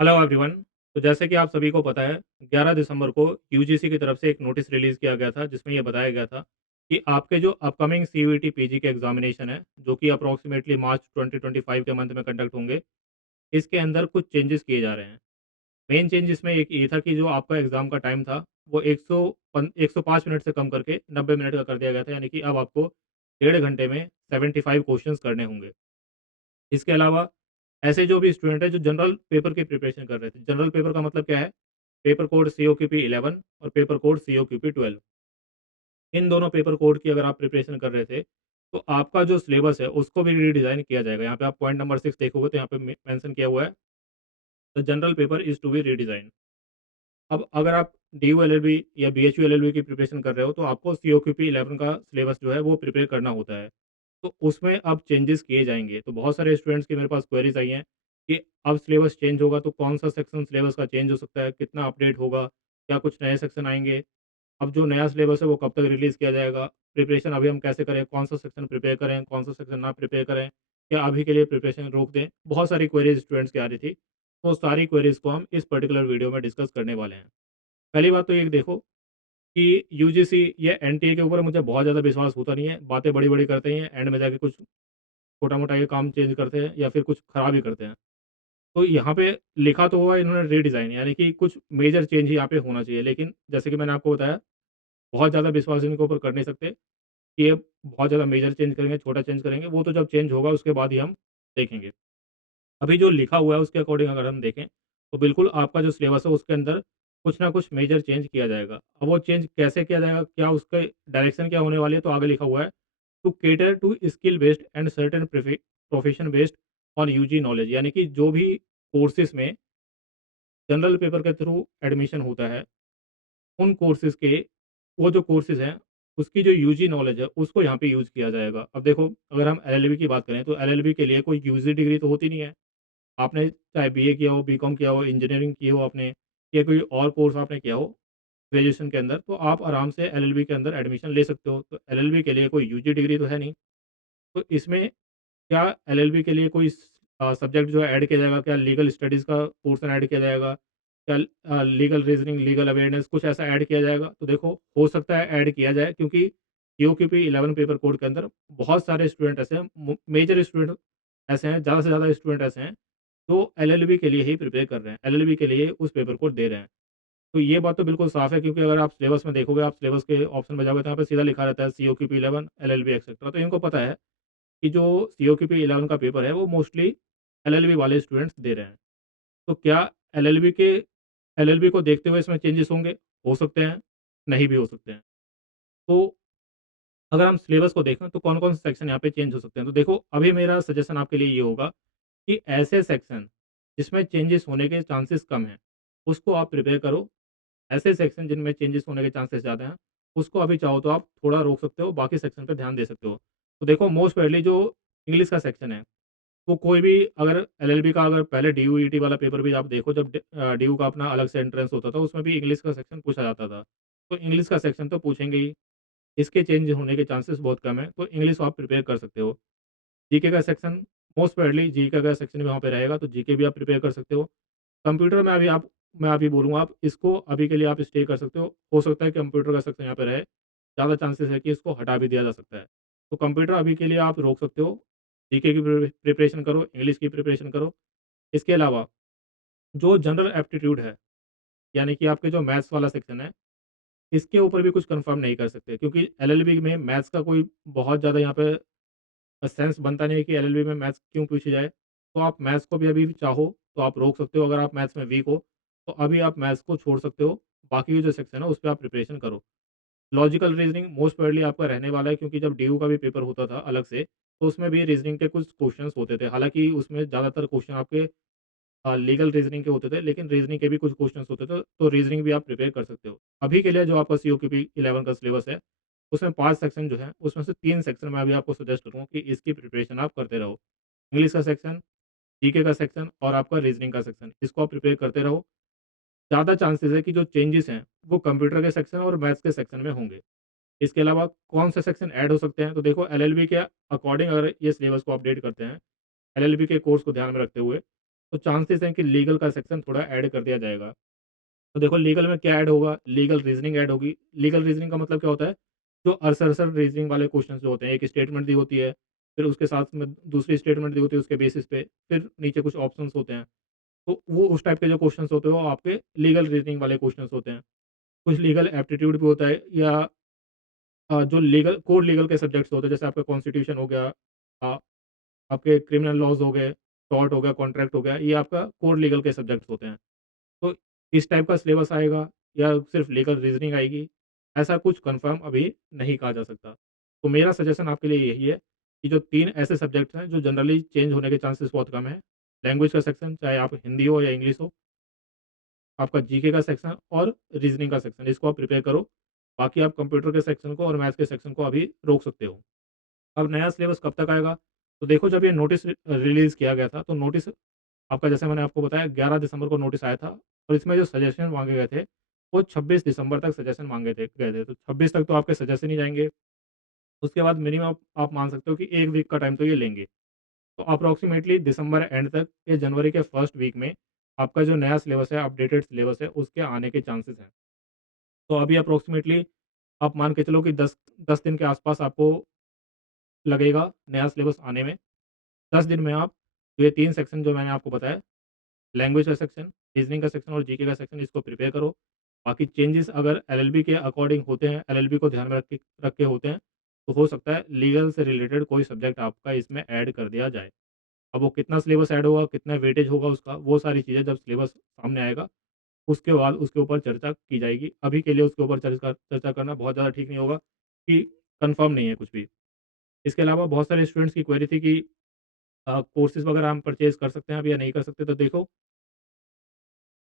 Hello everyone. तो जैसे कि आप सभी को पता है, 11 दिसंबर को यूजीसी की तरफ से एक नोटिस रिलीज़ किया गया था जिसमें ये बताया गया था कि आपके जो अपकमिंग सीयूईटी पीजी के एग्जामिनेशन है, जो कि अप्रॉक्सीमेटली मार्च 2025 के मंथ में कंडक्ट होंगे, इसके अंदर कुछ चेंजेस किए जा रहे हैं। मेन चेंज इसमें एक ये था कि जो आपका एग्ज़ाम का टाइम था, वो 105 मिनट से कम करके 90 मिनट का कर दिया गया था, यानी कि अब आपको डेढ़ घंटे में 75 क्वेश्चंस करने होंगे। इसके अलावा ऐसे जो भी स्टूडेंट हैं जो जनरल पेपर की प्रिपरेशन कर रहे थे, जनरल पेपर का मतलब क्या है? पेपर कोड सीओक्यूपी 11 और पेपर कोड सीओक्यूपी 12। इन दोनों पेपर कोड की अगर आप प्रिपरेशन कर रहे थे, तो आपका जो सिलेबस है उसको भी रीडिज़ाइन किया जाएगा। यहाँ पे आप पॉइंट नंबर 6 देखोगे तो यहाँ पे मेंशन किया हुआ है, the general paper is to be redesign. अब अगर आप डीयू एलएलबी या बीएचयू एलएलबी की प्रिपरेशन कर रहे हो, तो आपको सीओक्यूपी 11 का सिलेबस जो है वो प्रिपेयर करना होता है। तो उसमें अब चेंजेस किए जाएँगे। तो बहुत सारे स्टूडेंट्स की मेरे पास क्वेरीज़ आई हैं कि अब सिलेबस चेंज होगा तो कौन-सा सेक्शन सिलेबस का चेंज हो सकता है? कितना अपडेट होगा? क्या कुछ नए सेक्शन आएँगे? अब जो नया सिलेबस है वो कब तक रिलीज़ किया जाएगा? प्रिपरेशन अभी हम कैसे करें? कौन-सा सेक्शन प्रिपेयर करें? कौन-सा सेक्शन ना प्रिपेयर करें? क्या अभी के लिए प्रिपरेशन रोक दें? बहुत सारी क्वेरीज़ स्टूडेंट्स की आ रही थी। तो सारी क्वेरीज़ को हम इस पर्टिकुलर वीडियो में डिस्कस करने वाले हैं। पहली बात तो ये देखो कि यूजीसी या एनटीए के ऊपर मुझे बहुत ज़्यादा विश्वास होता नहीं है। बातें बड़ी-बड़ी करते हैं, एंड में जाके कुछ छोटा-मोटा ये काम चेंज करते हैं या फिर कुछ खराब ही करते हैं। तो यहाँ पे लिखा तो हुआ है इन्होंने रीडिज़ाइन, यानी कि कुछ मेजर चेंज ही यहाँ पे होना चाहिए। लेकिन जैसे कि मैंने आपको बताया, बहुत ज़्यादा विश्वास इनके ऊपर कर नहीं सकते कि ये बहुत ज़्यादा मेजर चेंज करेंगे, छोटा चेंज करेंगे, वो तो जब चेंज होगा उसके बाद ही हम देखेंगे। अभी जो लिखा हुआ है उसके अकॉर्डिंग अगर हम देखें, तो बिल्कुल आपका जो सिलेबस है उसके अंदर कुछ ना कुछ मेजर चेंज किया जाएगा। अब वो चेंज कैसे किया जाएगा, क्या उसके डायरेक्शन क्या होने वाली है, तो आगे लिखा हुआ है, to cater to skill based and certain profession based on UG knowledge, यानी कि जो भी कोर्सेज़ में जनरल पेपर के थ्रू एडमिशन होता है, उन कोर्सेज़ के वो जो कोर्सेज़ हैं, उसकी जो यूजी नॉलेज है, उसको यहाँ पे यूज़ किया जाएगा। अब देखो, अगर हम एलएलबी की बात करें, तो एलएलबी के लिए कोई यूजी डिग्री तो होती नहीं है। आपने चाहे बीए किया हो, बीकॉम किया हो, इंजीनियरिंग की हो आपने, या कोई और कोर्स आपने किया हो ग्रेजुएशन के अंदर, तो आप आराम से एलएलबी के अंदर एडमिशन ले सकते हो। तो एलएलबी के लिए कोई यूजी डिग्री तो है नहीं। तो इसमें क्या एलएलबी के लिए कोई सब्जेक्ट जो है ऐड किया जाएगा? क्या लीगल स्टडीज़ का पोर्शन ऐड किया जाएगा? क्या लीगल रीज़निंग, लीगल अवेयरनेस कुछ ऐसा ऐड किया जाएगा? तो देखो, हो सकता है ऐड किया जाए, क्योंकि यूक्यूपी 11 पेपर कोड के अंदर बहुत सारे स्टूडेंट ऐसे हैं, मेजर स्टूडेंट ऐसे हैं, ज़्यादा से ज़्यादा स्टूडेंट ऐसे हैं, जो एलएलबी के लिए ही प्रिपेयर कर रहे हैं, एलएलबी के लिए उस पेपर को दे रहे हैं। तो ये बात तो बिल्कुल साफ़ है, क्योंकि अगर आप सिलेबस में देखोगे, आप सिलेबस के ऑप्शन में जाओगे तो यहाँ पे सीधा लिखा रहता है सीओक्यूपी 11, एलएलबी एक्सेट्रा। तो इनको पता है कि जो सीओक्यूपी 11 का पेपर है वो मोस्टली एलएलबी वाले स्टूडेंट्स दे रहे हैं। तो क्या एलएलबी के एलएलबी को देखते हुए इसमें चेंजेस होंगे? हो सकते हैं, नहीं भी हो सकते हैं। तो अगर हम सिलेबस को देखें तो कौन-कौन से सेक्शन यहाँ पे चेंज हो सकते हैं? तो देखो, अभी मेरा सजेशन आपके लिए ये होगा कि ऐसे सेक्शन जिसमें चेंजेस होने के चांसेस कम हैं, उसको आप प्रिपेयर करो। ऐसे सेक्शन जिनमें चेंजेस होने के चांसेस ज़्यादा हैं, उसको अभी चाहो तो आप थोड़ा रोक सकते हो, बाकी सेक्शन पे ध्यान दे सकते हो। तो देखो, मोस्ट पहले जो इंग्लिश का सेक्शन है, वो कोई भी अगर एलएलबी का अगर पहले डीयू-ईटी वाला पेपर भी आप देखो, जब डीयू का अपना अलग से एंट्रेंस होता था, उसमें भी इंग्लिश का सेक्शन पूछा जाता था। तो इंग्लिश का सेक्शन तो पूछेंगे ही, इसके चेंज होने के चांसेस बहुत कम है, तो इंग्लिश आप प्रिपेयर कर सकते हो। जीके का सेक्शन, मोस्ट प्रोबेबली जीके का सेक्शन भी वहाँ पे रहेगा, तो जीके भी आप प्रिपेयर कर सकते हो। कंप्यूटर में मैं अभी बोलूँगा, आप इसको अभी के लिए आप स्टे कर सकते हो। हो सकता है कंप्यूटर का सेक्शन यहाँ पे रहे, ज़्यादा चांसेस है कि इसको हटा भी दिया जा सकता है। तो कंप्यूटर अभी के लिए आप रोक सकते हो, जीके की प्रिपरेशन करो, इंग्लिश की प्रिपरेशन करो। इसके अलावा जो जनरल एप्टीट्यूड है, यानी कि आपके जो मैथ्स वाला सेक्शन है, इसके ऊपर भी कुछ कन्फर्म नहीं कर सकते, क्योंकि एलएलबी में मैथ्स का कोई बहुत ज़्यादा यहाँ पे सेंस बनता नहीं है कि एलएलबी में मैथ्स क्यों पूछी जाए। तो आप मैथ्स को भी अभी भी चाहो तो आप रोक सकते हो, अगर आप मैथ्स में वीक हो, तो अभी आप मैथ्स को छोड़ सकते हो। बाकी के जो सेक्शन है उस पे आप प्रिपरेशन करो। लॉजिकल रीज़निंग मोस्ट प्रोबेबली आपका रहने वाला है, क्योंकि जब डीयू का भी पेपर होता था अलग से, तो उसमें भी रीज़निंग के कुछ क्वेश्चंस होते थे। हालाँकि उसमें ज़्यादातर क्वेश्चन आपके लीगल रीज़निंग के होते थे, लेकिन रीज़निंग के भी कुछ क्वेश्चंस होते थे, तो रीज़निंग भी आप प्रिपेयर कर सकते हो। अभी के लिए जो आपका सीओक्यूपी 11 का सिलेबस है, उसमें 5 सेक्शन जो हैं, उसमें से 3 सेक्शन मैं अभी आपको सजेस्ट करूँगा कि इसकी प्रिपरेशन आप करते रहो। इंग्लिश का सेक्शन, जीके का सेक्शन और आपका रीज़निंग का सेक्शन, इसको आप प्रिपेयर करते रहो। ज़्यादा चांसेस है कि जो चेंजेस हैं, वो कंप्यूटर के सेक्शन और मैथ्स के सेक्शन में होंगे। इसके अलावा कौन से सेक्शन ऐड हो सकते हैं, तो देखो, एलएलबी के अकॉर्डिंग अगर ये सिलेबस को अपडेट करते हैं, एलएलबी के कोर्स को ध्यान में रखते हुए, तो चांसेस हैं कि लीगल का सेक्शन थोड़ा ऐड कर दिया जाएगा। तो देखो लीगल में क्या ऐड होगा, लीगल रीजनिंग ऐड होगी। लीगल रीजनिंग का मतलब क्या होता है, जो असरसर रीजनिंग वाले क्वेश्चन जो होते हैं, एक स्टेटमेंट दी होती है, फिर उसके साथ में दूसरी स्टेटमेंट दी होती है, उसके बेसिस पे फिर नीचे कुछ ऑप्शंस होते हैं। तो वो उस टाइप के जो क्वेश्चंस होते हैं वो आपके लीगल रीजनिंग वाले क्वेश्चंस होते हैं। कुछ लीगल एप्टीट्यूड भी होता है, या जो लीगल कोड लीगल के सब्जेक्ट्स होते हैं, जैसे आपका कॉन्स्टिट्यूशन हो गया, अ, आपके क्रिमिनल लॉज हो गए, टॉर्ट हो गया, कॉन्ट्रैक्ट हो गया, ये आपका कोड लीगल के सब्जेक्ट्स होते हैं। तो इस टाइप का सिलेबस आएगा या सिर्फ लीगल रीजनिंग आएगी, ऐसा कुछ कंफर्म अभी नहीं कहा जा सकता। तो मेरा सजेशन आपके लिए यही है कि जो 3 ऐसे सब्जेक्ट्स हैं जो जनरली चेंज होने के चांसेस बहुत कम है, लैंग्वेज का सेक्शन चाहे आप हिंदी हो या इंग्लिश हो, आपका जीके का सेक्शन और रीजनिंग का सेक्शन, इसको आप प्रिपेयर करो। बाकी आप कंप्यूटर के सेक्शन को और मैथ्स के सेक्शन को अभी रोक सकते हो। अब नया सिलेबस कब तक आएगा? तो देखो, जब ये नोटिस रिलीज़ किया गया था, तो नोटिस आपका, जैसे मैंने आपको बताया, 11 दिसंबर को नोटिस आया था, और इसमें जो सजेशन माँगे गए थे, वो 26 दिसंबर तक सजेशन माँगे थे गए थे। तो 26 तक तो आपके सजेशन ही जाएँगे। उसके बाद मिनिमम आप मान सकते हो कि 1 वीक का टाइम तो ये लेंगे। तो अप्रॉक्सिमेटली दिसंबर एंड तक या जनवरी के फर्स्ट वीक में आपका जो नया सिलेबस है, अपडेटेड सिलेबस है, उसके आने के चांसेस हैं। तो अभी अप्रॉक्सिमेटली आप मान के चलो कि 10 दिन के आसपास आपको लगेगा नया सिलेबस आने में। 10 दिन में आप ये 3 सेक्शन जो मैंने आपको बताया, लैंग्वेज का सेक्शन, रीजनिंग का सेक्शन और जीके का सेक्शन, इसको प्रिपेयर करो। बाकी चेंजेस अगर एलएलबी के अकॉर्डिंग होते हैं, एलएलबी को ध्यान में रख के होते हैं, तो हो सकता है लीगल से रिलेटेड कोई सब्जेक्ट आपका इसमें ऐड कर दिया जाए। अब वो कितना सिलेबस ऐड होगा, कितना वेटेज होगा उसका, वो सारी चीज़ें जब सिलेबस सामने आएगा, उसके बाद उसके ऊपर चर्चा की जाएगी। अभी के लिए उसके ऊपर चर्चा चर्चा करना बहुत ज़्यादा ठीक नहीं होगा, कि कन्फर्म नहीं है कुछ भी। इसके अलावा बहुत सारे स्टूडेंट्स की क्वेरी थी कि कोर्सेज़ वगैरह हम परचेज़ कर सकते हैं अब या नहीं कर सकते? तो देखो,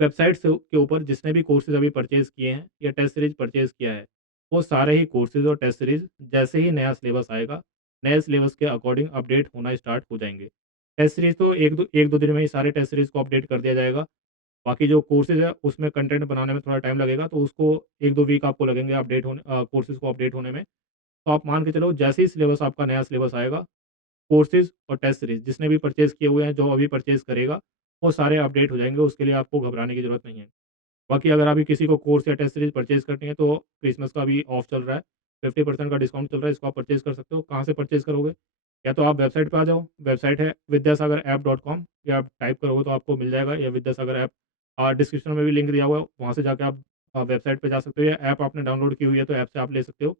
वेबसाइट से के ऊपर जिसने भी कोर्सेज़ अभी परचेज़ किए हैं या टेस्ट सीरीज़ परचेज़ किया है, वो सारे ही कोर्सेज़ और टेस्ट सीरीज़ जैसे ही नया सिलेबस आएगा, नए सिलेबस के अकॉर्डिंग अपडेट होना स्टार्ट हो जाएँगे। टेस्ट सीरीज़ तो 1-2 दिन में ही सारे टेस्ट सीरीज़ को अपडेट कर दिया जाएगा। बाकी जो कोर्सेज़ है, उसमें कंटेंट बनाने में थोड़ा टाइम लगेगा, तो उसको 1-2 वीक आपको लगेंगे कोर्सेज़ को अपडेट होने में। तो आप मान के चलो, जैसे ही सिलेबस आपका नया सिलेबस आएगा, कोर्सेज़ और टेस्ट सीरीज़ जिसने भी परचेज़ किए हुए हैं, जो अभी परचेज़ करेगा, वो सारे अपडेट हो जाएँगे, उसके लिए आपको घबराने की ज़रूरत नहीं है। बाकी अगर अभी किसी को कोर्स या टेस्ट सीरीज़ परचेज़ करनी है, तो क्रिसमस का भी ऑफ चल रहा है, 50% का डिस्काउंट चल रहा है, इसको आप परचेज़ कर सकते हो। कहाँ से परचेज़ करोगे? या तो आप वेबसाइट पे आ जाओ, वेबसाइट है विद्यासागरऐप.com, या आप टाइप करोगे तो आपको मिल जाएगा, या विद्यासागर ऐप डिस्क्रिप्शन में भी लिंक दिया हुआ है, वहाँ से जाके आप वेबसाइट पे जा सकते हो, या ऐप आपने डाउनलोड की हुई है तो ऐप से आप ले सकते हो।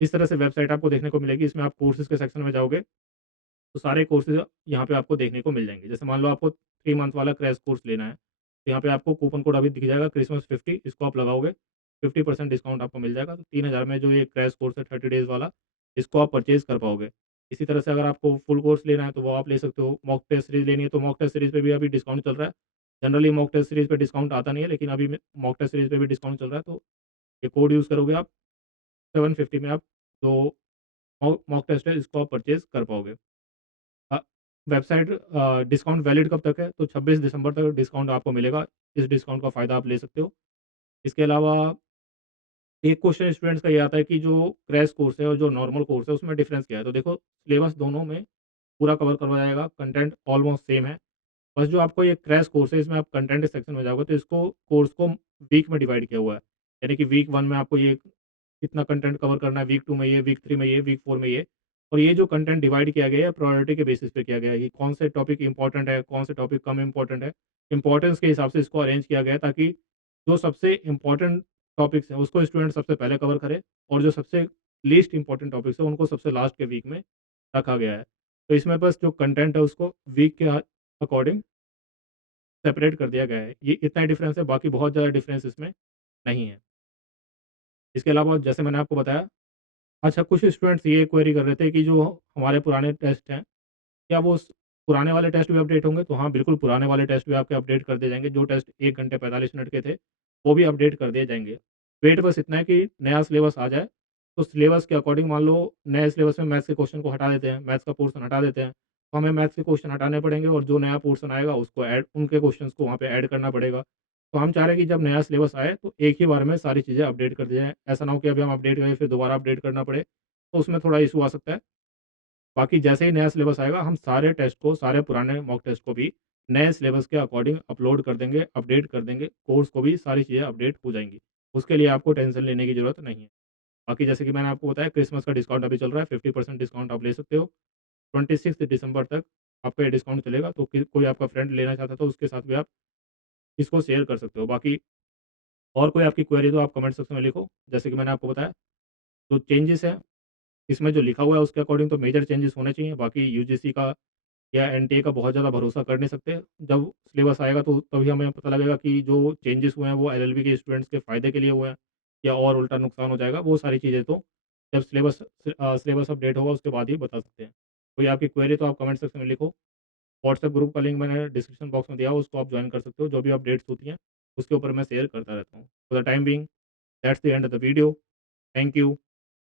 इस तरह से वेबसाइट आपको देखने को मिलेगी, इसमें आप कोर्सेज़ के सेक्शन में जाओगे, तो सारे कोर्सेज़ यहाँ पे आपको देखने को मिल जाएँगे। जैसे मान लो आपको 3 मंथ वाला क्रैश कोर्स लेना है, तो यहाँ पे आपको कूपन कोड अभी दिख जाएगा क्रिसमस 50, इसको आप लगाओगे, 50% डिस्काउंट आपको मिल जाएगा। तो 3000 में जो ये क्रैश कोर्स है 30 डेज़ वाला, इसको आप परचेज़ कर पाओगे। इसी तरह से अगर आपको फुल कोर्स लेना है तो वो आप ले सकते हो। मॉक टेस्ट सीरीज़ लेनी है तो मॉक टेस्ट सीरीज़ पे भी अभी डिस्काउंट चल रहा है। जनरली मॉक टेस्ट सीरीज़ पे डिस्काउंट आता नहीं है, लेकिन अभी में मॉक टेस्ट सीरीज़ पे भी डिस्काउंट चल रहा है, तो ये कोड यूज़ करोगे आप, 750 में आप जो मॉक टेस्ट है इसको आप परचेज़ कर पाओगे। अ, वेबसाइट डिस्काउंट वैलिड कब तक है? तो 26 दिसंबर तक डिस्काउंट आपको मिलेगा। इस डिस्काउंट का फ़ायदा आप ले सकते हो। इसके अलावा एक क्वेश्चन स्टूडेंट्स का ये आता है कि जो क्रैश कोर्स है और जो नॉर्मल कोर्स है, उसमें डिफरेंस क्या है? तो देखो, सिलेबस दोनों में पूरा कवर करवाया जाएगा, कंटेंट ऑलमोस्ट सेम है। बस जो आपको ये क्रैश कोर्स है, इसमें आप कंटेंट सेक्शन में जाओगे तो इसको कोर्स को वीक में डिवाइड किया हुआ है। यानी कि वीक 1 में आपको ये इतना कंटेंट कवर करना है, वीक 2 में ये, वीक 3 में ये, वीक 4 में ये। और ये जो कंटेंट डिवाइड किया गया है, प्रायोरिटी के बेसिस पे किया गया है कि कौन से टॉपिक इम्पोर्टेंट है, कौन से टॉपिक कम इम्पोर्टेंट है। इम्पोर्टेंस के हिसाब से इसको अरेंज किया गया है, ताकि जो सबसे इम्पोर्टेंट टॉपिक्स हैं उसको स्टूडेंट सबसे पहले कवर करे, और जो सबसे लीस्ट इम्पोर्टेंट टॉपिक्स हैं उनको सबसे लास्ट के वीक में रखा गया है। तो इसमें बस जो कंटेंट है उसको वीक के अकॉर्डिंग सेपरेट कर दिया गया है। ये इतना ही डिफरेंस है, बाकी बहुत ज़्यादा डिफरेंस इसमें नहीं है। इसके अलावा जैसे मैंने आपको बताया, अच्छा, कुछ स्टूडेंट्स ये क्वेरी कर रहे थे कि जो हमारे पुराने टेस्ट हैं, क्या वो पुराने वाले टेस्ट भी अपडेट होंगे? तो हाँ, बिल्कुल पुराने वाले टेस्ट भी आपके अपडेट कर दिए जाएँगे। जो टेस्ट 1 घंटे 45 मिनट के थे, वो भी अपडेट कर दिए जाएँगे। वेट बस इतना है कि नया सिलेबस आ जाए, तो सिलेबस के अकॉर्डिंग मान लो नए सिलेबस में मैथ्स के क्वेश्चन को हटा देते हैं, मैथ्स का पोर्शन हटा देते हैं, तो हमें मैथ्स के क्वेश्चन हटाने पड़ेंगे, और जो नया पोर्शन आएगा उसको ऐड, उनके क्वेश्चंस को वहाँ पे ऐड करना पड़ेगा। तो हम चाह रहे हैं कि जब नया सिलेबस आए तो एक ही बार में सारी चीज़ें अपडेट कर दी जाएँ। ऐसा ना हो कि अभी हम अपडेट करें फिर दोबारा अपडेट करना पड़े, तो उसमें थोड़ा इश्यू आ सकता है। बाकी जैसे ही नया सिलेबस आएगा, हम सारे टेस्ट को, सारे पुराने मॉक टेस्ट को भी नए सिलेबस के अकॉर्डिंग अपलोड कर देंगे, अपडेट कर देंगे, कोर्स को भी सारी चीज़ें अपडेट हो जाएँगी। उसके लिए आपको टेंशन लेने की ज़रूरत नहीं है। बाकी जैसे कि मैंने आपको बताया क्रिसमस का डिस्काउंट अभी चल रहा है, 50% डिस्काउंट आप ले सकते हो। 26 दिसंबर तक आपका ये डिस्काउंट चलेगा, तो कोई आपका फ्रेंड लेना चाहता है तो उसके साथ भी आप इसको शेयर कर सकते हो। बाकी और कोई आपकी क्वेरी तो आप कमेंट सेक्शन में लिखो। जैसे कि मैंने आपको बताया, जो चेंजेस हैं, इसमें जो लिखा हुआ है उसके अकॉर्डिंग तो मेजर चेंजेस होने चाहिए। बाकी यूजीसी का या एनटीए का बहुत ज़्यादा भरोसा कर नहीं सकते। जब सिलेबस आएगा तो तभी हमें पता लगेगा कि जो चेंजेस हुए हैं वो एलएलबी के स्टूडेंट्स के फ़ायदे के लिए हुए हैं या और उल्टा नुकसान हो जाएगा। वो सारी चीज़ें तो जब सिलेबस अपडेट होगा उसके बाद ही बता सकते हैं। कोई आपकी क्वेरी तो आप कमेंट सेक्शन में लिखो। व्हाट्सएप ग्रुप का लिंक मैंने डिस्क्रिप्शन बॉक्स में दिया है, उसको आप जॉइन कर सकते हो। जो भी अपडेट्स होती हैं उसके ऊपर मैं शेयर करता रहता हूँ। For the time being that's the end of the video. Thank you.